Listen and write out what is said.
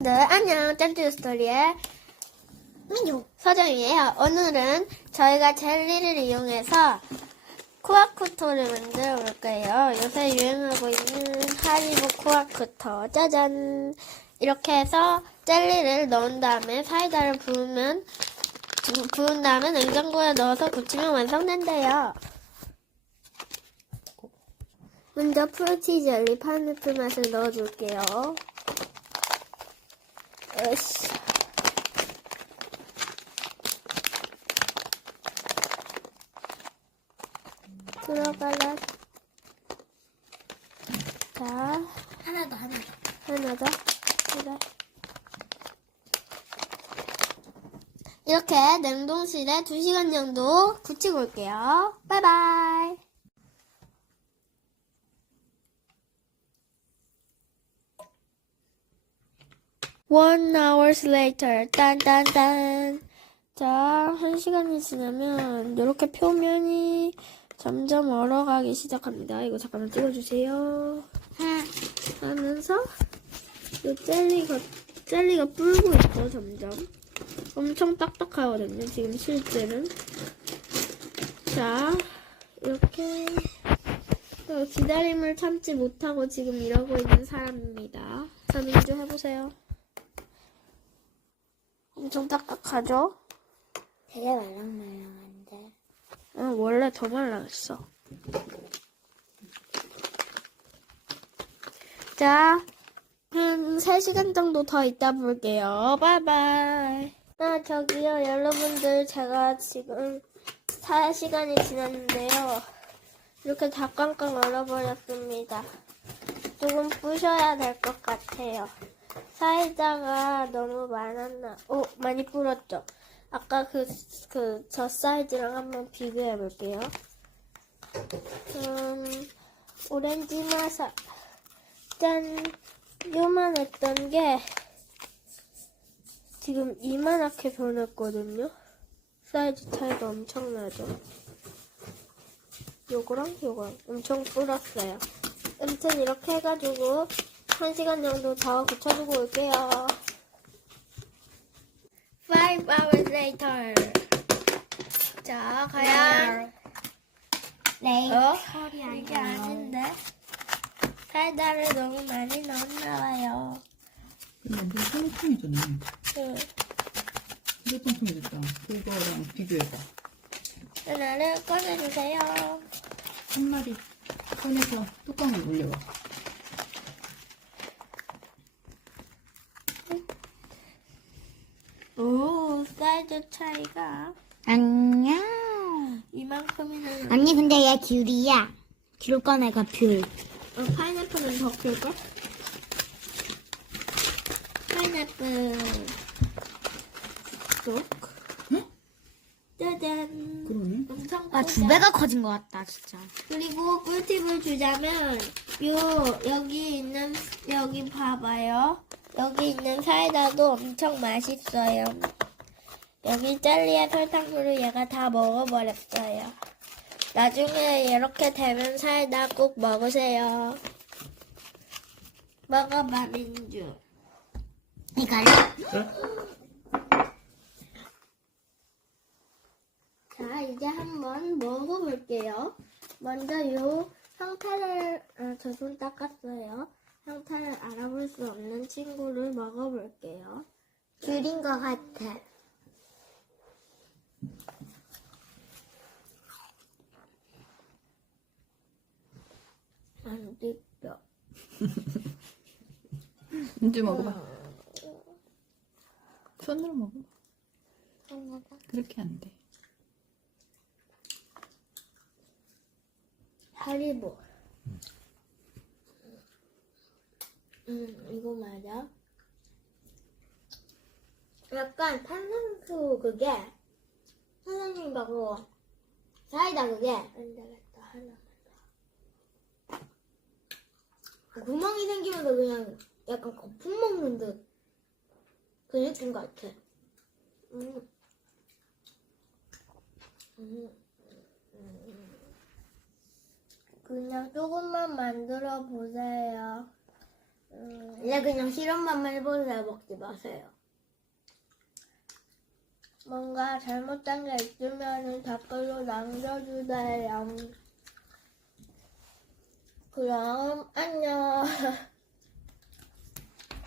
네, 안녕. 짠뚜 스토리의 민주 서정이에요. 오늘은 저희가 젤리를 이용해서 코아쿠토를 만들어 볼 거예요. 요새 유행하고 있는 하리보 코아쿠토. 짜잔. 이렇게 해서 젤리를 넣은 다음에 사이다를 부으면 부- 부은 다음에 냉장고에 넣어서 굳히면 완성된대요. 먼저 프루티 젤리 파인애플 맛을 넣어줄게요. 으쌰. 들어가라. 자, 하나 더, 하나 더. 하나 더. 그래. 이렇게 냉동실에 2시간 정도 굳히고 올게요. 바이바이. One hours later, 딴딴딴. 자, 한 시간이 지나면 이렇게 표면이 점점 얼어가기 시작합니다. 이거 잠깐만 찍어주세요. 하면서 이 젤리가 젤리가 불고 있어 점점. 엄청 딱딱하거든요. 지금 실제는. 자, 이렇게 어, 기다림을 참지 못하고 지금 이러고 있는 사람입니다. 자, 민주 해보세요. 엄청 딱딱하죠? 되게 말랑말랑한데. 응, 원래 더 말랐어. 자, 한 3시간 정도 더 있다 볼게요. 바이바이. 아, 저기요, 여러분들, 제가 지금 4시간이 지났는데요. 이렇게 다 깡깡 얼어버렸습니다. 조금 부셔야 될 것 같아요. 사이다가 너무 많았나? 오, 많이 불었죠? 아까 그, 그, 저 사이즈랑 한번 비교해 볼게요. 음, 오렌지 마사. 짠, 요만했던 게, 지금 이만하게 변했거든요? 사이즈 차이가 엄청나죠? 요거랑 요거랑 엄청 불었어요. 아무튼 이렇게 해가지고, 한 시간 정도 더 굳혀주고 올게요. Five hours later. 자, 과연 네. 어? 이게 아닌데 사이다를 너무 많이 넣었나봐요. 근데 뭐 소매통이잖아. 응. 소매통통이 됐다. 그거랑 비교해봐. 하나를 꺼내주세요. 한 마리 꺼내서 뚜껑을 올려봐. 오, 사이즈 차이가 안녕. 이만큼이나. 나- 언니, 근데 얘 귤이야. 귤 꺼내가 귤. 어, 파인애플은 더 클까? 파인애플. 쏙. 응? 짜잔. 그러네. 엄청 아? 두 배가 커진 것 같다, 진짜. 그리고 꿀팁을 주자면 요 여기 있는 여기 봐봐요. 여기 있는 사이다도 엄청 맛있어요. 여기 젤리에 설탕물을 얘가 다 먹어버렸어요. 나중에 이렇게 되면 사이다 꼭 먹으세요. 먹어봐 민주. 이걸 자 이제 한번 먹어볼게요. 먼저 요 형태를 아, 저 손 닦았어요. 형태를 알아볼 수 없는 친구를 먹어볼게요. 귤인 것 같아. 안 뜯겨. 이제 먹어봐. 손으로 먹어. 그렇게 안 돼. 하리보. 음, 이거 맞아? 약간 탄산수 그게 그거 사이다 그게 안 되겠다 하나만 더 구멍이 생기면서 그냥 약간 거품 먹는 듯 그 느낌 같아 음. 음. 그냥 조금만 만들어 보세요. 음, 그냥 실험만 해보세요. 먹지 마세요. 뭔가 잘못된 게 있으면 댓글로 남겨주세요. 그럼 안녕.